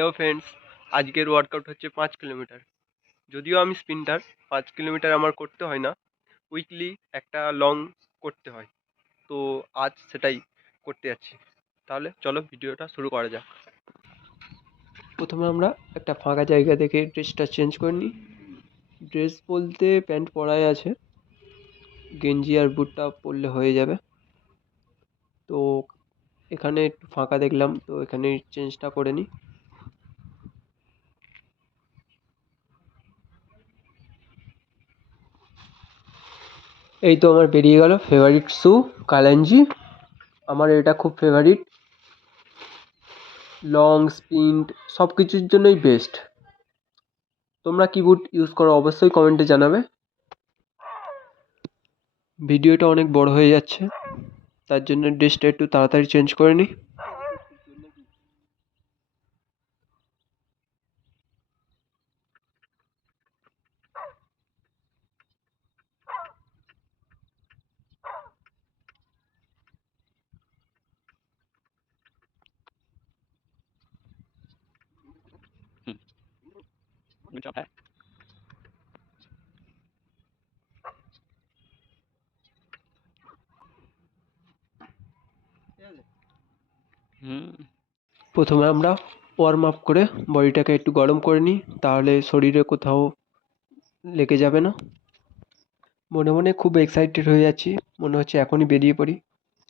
Hello friends, আজকের workout হচ্ছে 5 kilometre. যদিও আমি স্প্রিন্টার, 5 কিলোমিটার আমার করতে হয় না, উইকলি একটা লং করতে হয়। তো আজ সেটাই করতে যাচ্ছি। তাহলে চলো ভিডিওটা শুরু করা যাক। প্রথমে আমরা একটা ফাঁকা জায়গা দেখে ড্রেসটা চেঞ্জ করে নিই। ড্রেস বলতে প্যান্ট পরাই আছে, গেঞ্জি আর বুটটা পরলে হয়ে যাবে। তো এখানে একটু ফাঁকা দেখলাম, তো এখানে চেঞ্জটা করে নিই। এই তো আমার বেরিয়ে গেল ফেভারিট শু কালাঞ্জি। আমার এটা খুব ফেভারিট, লং স্প্রিন্ট সব কিছুর জন্যই বেস্ট। তোমরা কি বুট ইউজ করো অবশ্যই কমেন্টে জানাবে। ভিডিওটা অনেক বড় হয়ে যাচ্ছে, তার জন্য ড্রেসটা একটু তাড়াতাড়ি চেঞ্জ করে নিই। Good job, Pat. প্রথমে আমরা ওয়ার্ম আপ করে বডিটাকে একটু গরম করে নিই, তাহলে শরীরে কোথাও লেগে যাবে না। মনে মনে খুব এক্সাইটেড হয়ে যাচ্ছি, মনে হচ্ছে এখনই বেরিয়ে পড়ি,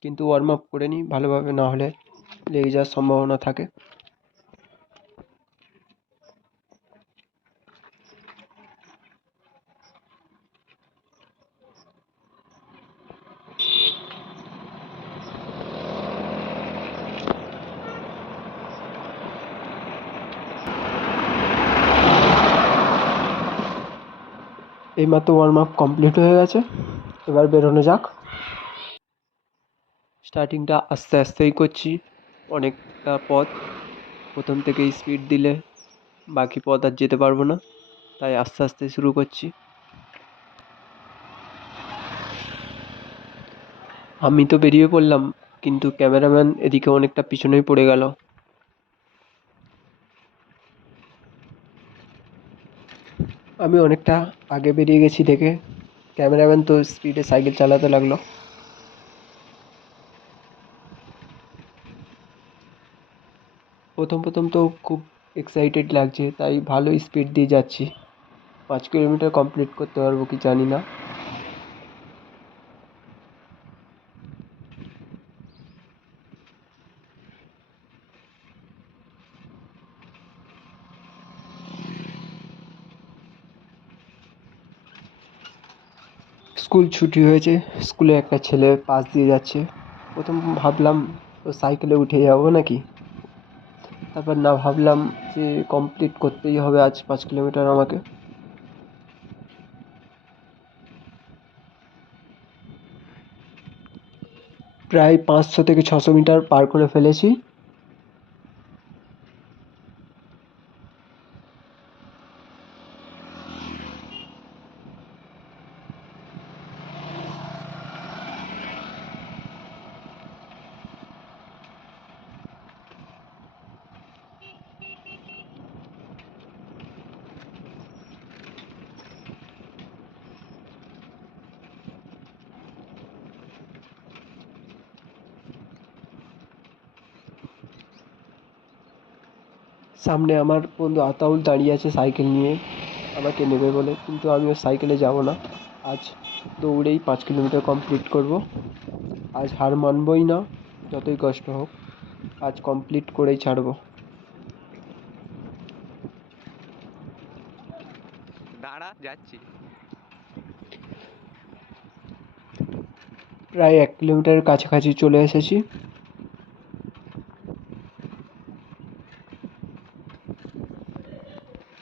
কিন্তু ওয়ার্ম আপ করে নিই ভালোভাবে, না হলে লেগে যাওয়ার সম্ভাবনা থাকে। এইমাত্র ওয়ার্ম আপ কমপ্লিট হয়ে গেছে, এবার বেরোনো যাক। স্টার্টিংটা আস্তে আস্তেই করছি, অনেকটা পথ। প্রথম থেকেই স্পিড দিলে বাকি পথ আর যেতে পারবো না, তাই আস্তে আস্তে শুরু করছি। আমি তো বেরিয়ে পড়লাম, কিন্তু ক্যামেরাম্যান এদিকে অনেকটা পিছনেই পড়ে গেল। আমি অনেকটা আগে বেরিয়ে গেছি দেখে ক্যামেরাম্যান তো স্পিডে সাইকেল চালাতে লাগলো। প্রথম প্রথম তো খুব এক্সাইটেড লাগছে, তাই ভালো স্পিড দিয়ে যাচ্ছি। 5 কিলোমিটার কমপ্লিট করতে পারবো কি জানি না। স্কুল ছুটি হয়েছে, স্কুলে একটা ছেলে পাশ দিয়ে যাচ্ছে। প্রথম ভাবলাম ও সাইকেলে উঠে যাবো নাকি, তারপর না ভাবলাম যে কমপ্লিট করতেই হবে আজ 5 কিলোমিটার আমাকে। প্রায় 500 থেকে 600 মিটার পার করে ফেলেছি। সামনে আমার বন্ধু আতাউল দাঁড়িয়ে আছে সাইকেল নিয়ে, আমাকে নেবে বলে, কিন্তু আমি ওর সাইকেলে যাব না। আজ দৌড়েই 5 কিলোমিটার কমপ্লিট করব। আজ হার মানবই না, যতই কষ্ট হোক, আজ কমপ্লিট করেই ছাড়বো। দাঁড়া যাচ্ছি। প্রায় 1 কিলোমিটারের কাছাকাছি চলে এসেছি।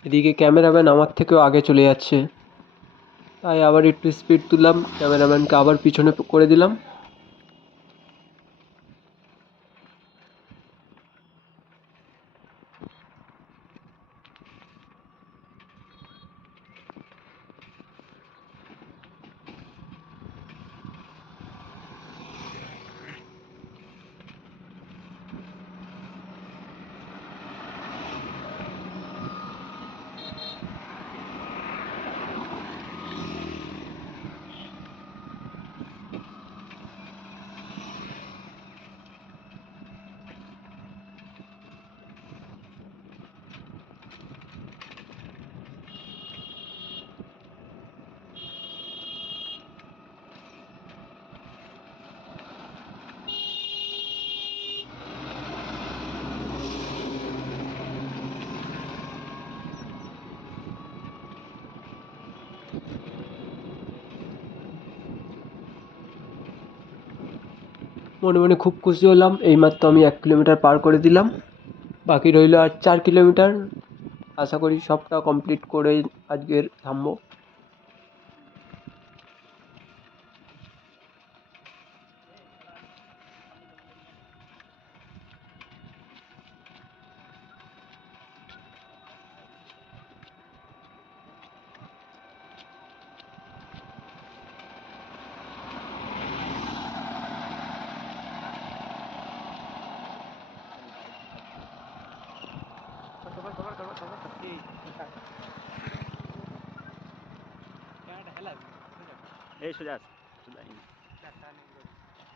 এদিকে ক্যামেরাম্যান আমার থেকেও আগে চলে যাচ্ছে, তাই আবার একটু স্পিড তুললাম, ক্যামেরাম্যানকে আবার পিছনে করে দিলাম। মনে মনে খুব খুশি হলাম, এইমাত্র আমি 1 কিলোমিটার পার করে দিলাম। বাকি রইল আর 4 কিলোমিটার। আশা করি সবটা কমপ্লিট করে আজকের থামবো। এই সোজা আছে, সোজা এই।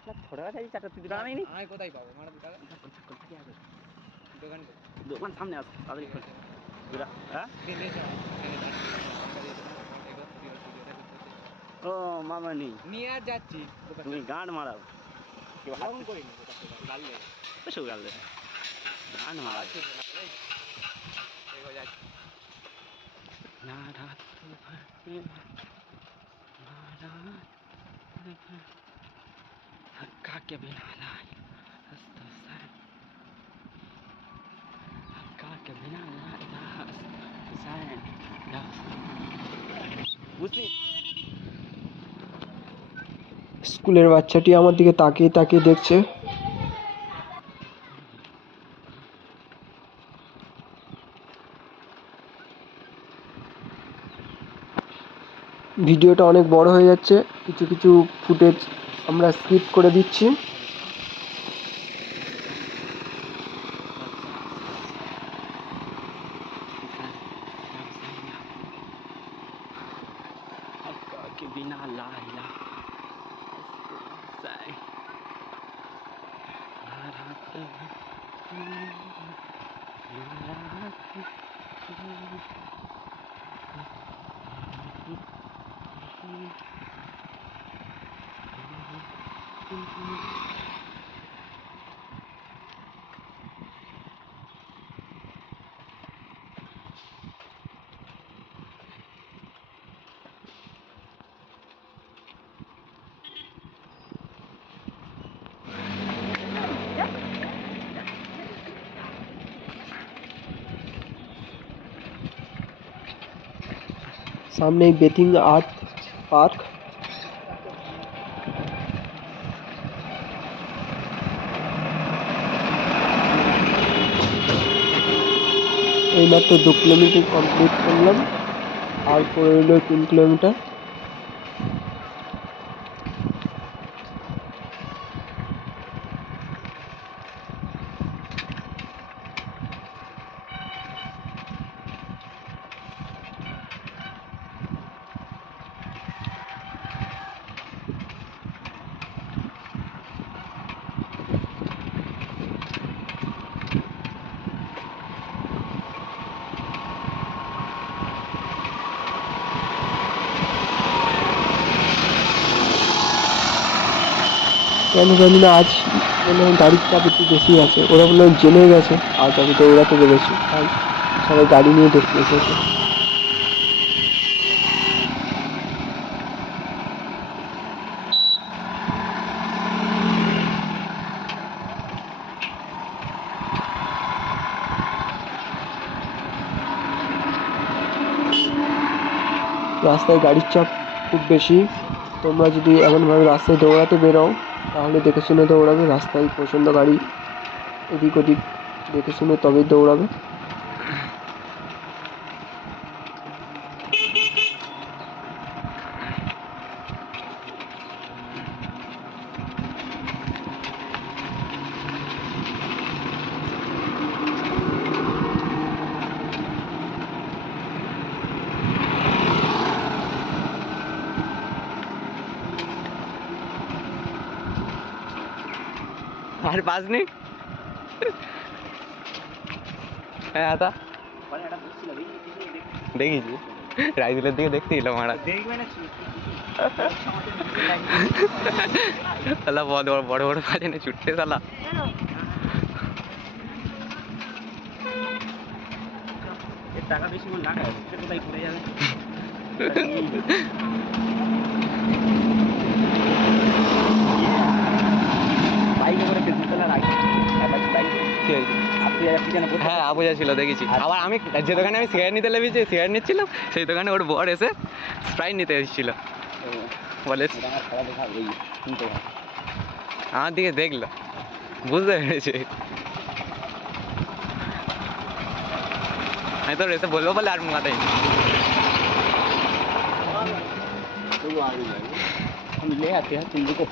না ছোট আছে, এই চারটা তুই দোকান নেই। আমি কোথায় পাবো মানে 2 টাকা দোকান কই? দোকান সামনে আছে, তাড়াতাড়ি খোল। হ্যাঁ, ও মামা নেই, নিয়ে আর যাচ্ছি তুমি গাঁড মারাও। রং করিনি গাল দে বেশ গাল দে, গাঁড মারাও। না রাত ভর না রাত भर हक्का के बिना लाए हंसता सर हक्का के बिना लाए हंसता बुझলি? স্কুলের বাচ্চাটি আমার দিকে তাকিয়ে তাকিয়ে দেখছে। ভিডিওটা অনেক বড় হয়ে যাচ্ছে, কিছু কিছু ফুটেজ আমরা স্কিপ করে দিচ্ছি। हक्का के बिना लाए सामने एक बेथिंग आर्ट पार्क। এইমাত্র 2 কিলোমিটার কমপ্লিট করলাম, আর পড়ে রইল 3 কিলোমিটার। কেন জানি না আজ মনে হয় গাড়ির চাপ একটু বেশি আছে, ওরা মনে হয় জেনে গেছে আজ আমি দৌড়াতে পেরেছি, তাই সবাই গাড়ি নিয়ে দেখতে এসেছে। রাস্তায় গাড়ির চাপ খুব বেশি। তোমরা যদি এমনভাবে রাস্তায় দৌড়াতে বেরো তাহলে দেখে শুনে দৌড়াবে, রাস্তায় প্রচণ্ড গাড়ি এদিক ওদিক, দেখে শুনে তবেই দৌড়াবে। আর বাস নেই হ্যাঁ আতা দেখিছি রাইজুলের দিকে দেখতে গেলাম আমরা সালা বড় বড় বড় বাজে ছুটতে সালা টাকা বেশি করে লাগায় কোথায় ঘুরে যাবে। কি হয়েছে? আপনি পিছনে বসে হ্যাঁ আপুজা ছিল দেখেছি। আবার আমি যে দোকানে আমি সিগারেট নিতে লেগেছি, সিগারেট নিচ্ছিলাম, সেই দোকানে ওর বর এসে স্প্রাইট নিতে এসেছিল। বলে এটা আমার খেলা দেখা ওই শুনতে হয়। আমার দিকে দেখলো, বুঝতে পেরেছে। আমি তো এসে বলবো বলে আর মাথায় নি। हम ले आते हैं तुम रुको।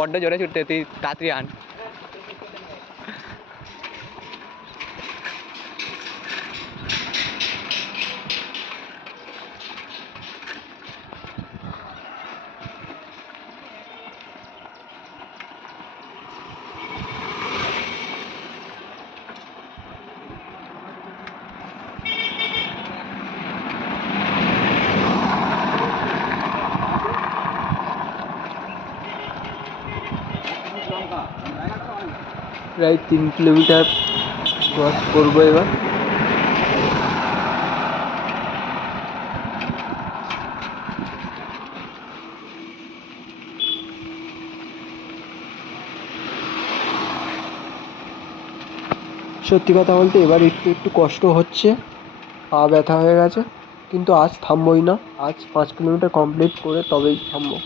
বড্ড জোরে ছুটতে, তুই তাড়াতাড়ি আন। প্রায় 3 কিলোমিটার ক্রস করবো এবার। সত্যি কথা বলতে এবার একটু একটু কষ্ট হচ্ছে, পা ব্যথা হয়ে গেছে, কিন্তু আজ থামবোই না। আজ 5 কিলোমিটার কমপ্লিট করে তবেই থামবো।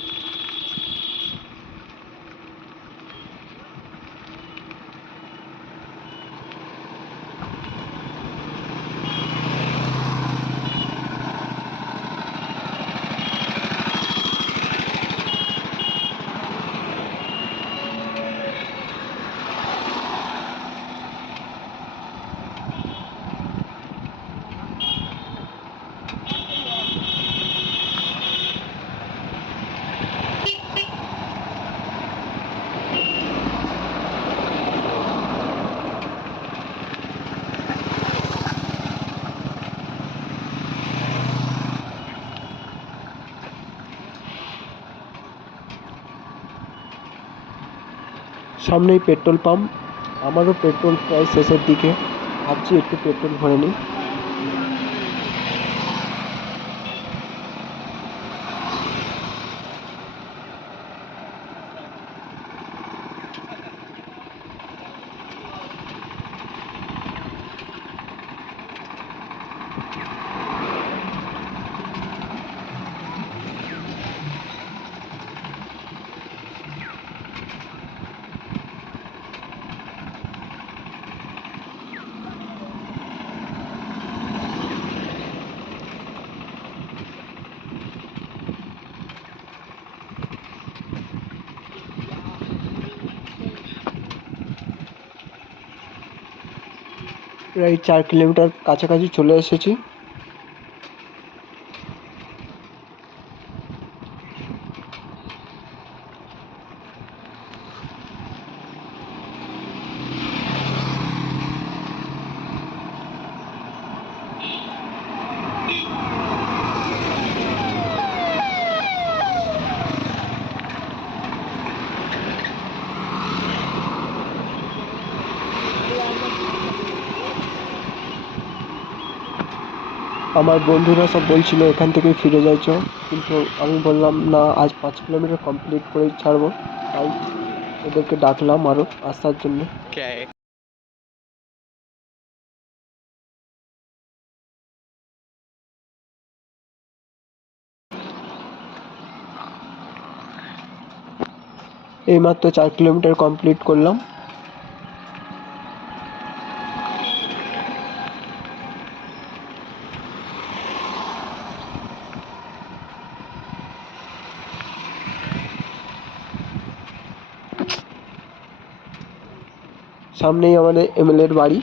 সামনেই পেট্রোল পাম্প, আমারও পেট্রোল প্রায় শেষের দিকে, ভাবছি একটু পেট্রোল ভরে নিই। প্রায় 4 কিলোমিটার কাছাকাছি চলে এসেছি। আমার বন্ধুরা সব বলছিল এখান থেকেই ফিরে যাই চ, কিন্তু আমি বললাম না, আজ 5 কিলোমিটার কমপ্লিট করেই ছাড়বো। তাই ওদেরকে ডাকলাম আরও আসার জন্য। কে এইমাত্র 4 কিলোমিটার কমপ্লিট করলাম। সামনেই আমাদের এমএলএর বাড়ি,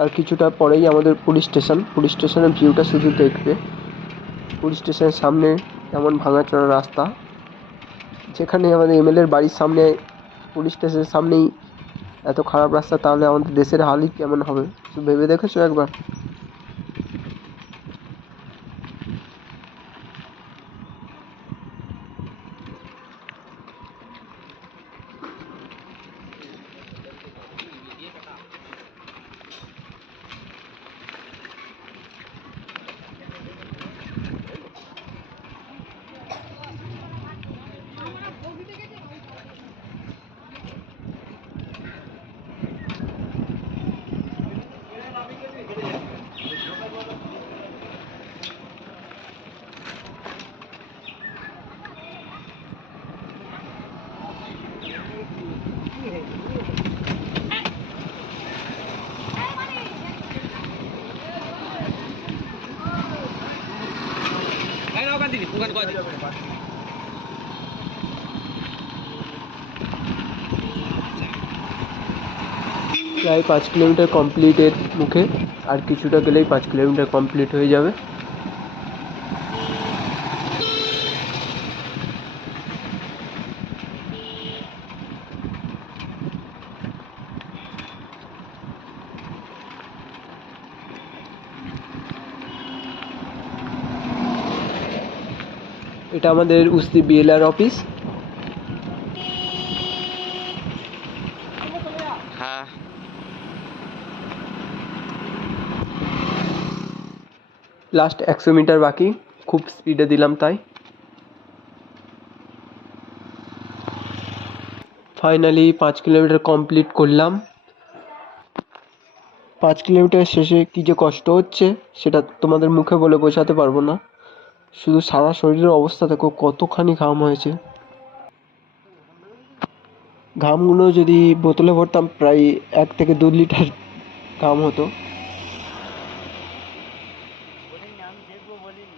আর কিছুটা পরেই আমাদের পুলিশ স্টেশন। পুলিশ স্টেশনের ভিউটা শুধু দেখবে। পুলিশ স্টেশনের সামনে এমন ভাঙাচোরা রাস্তা, যেখানে আমাদের এমএলএর বাড়ির সামনে, পুলিশ স্টেশনের সামনেই এত খারাপ রাস্তা, তাহলে আমাদের দেশের হালই কেমন হবে শুধু ভেবে দেখেছো একবার? দিদি ওখানে কয় দিদি প্রায় 5 কিলোমিটার কমপ্লিটের মুখে, আর কিছুটা গেলেই 5 কিলোমিটার কমপ্লিট হয়ে যাবে। এটা আমাদের উস্তি বিএলআর অফিস। হ্যাঁ লাস্ট 100 মিটার বাকি, খুব স্পিডে দিলাম তাই। ফাইনালি 5 কিলোমিটার কমপ্লিট করলাম। 5 কিলোমিটার শেষে কী যে কষ্ট হচ্ছে সেটা তোমাদের মুখে বলে বোঝাতে পারবো না। শুধু সারা শরীরের অবস্থা দেখো, কতখানি ঘাম হয়েছে। ঘামগুলো যদি বোতলে ভরতাম প্রায় 1 থেকে 2 লিটার ঘাম হতো। বলিনি আমি দেখবো বলিনি।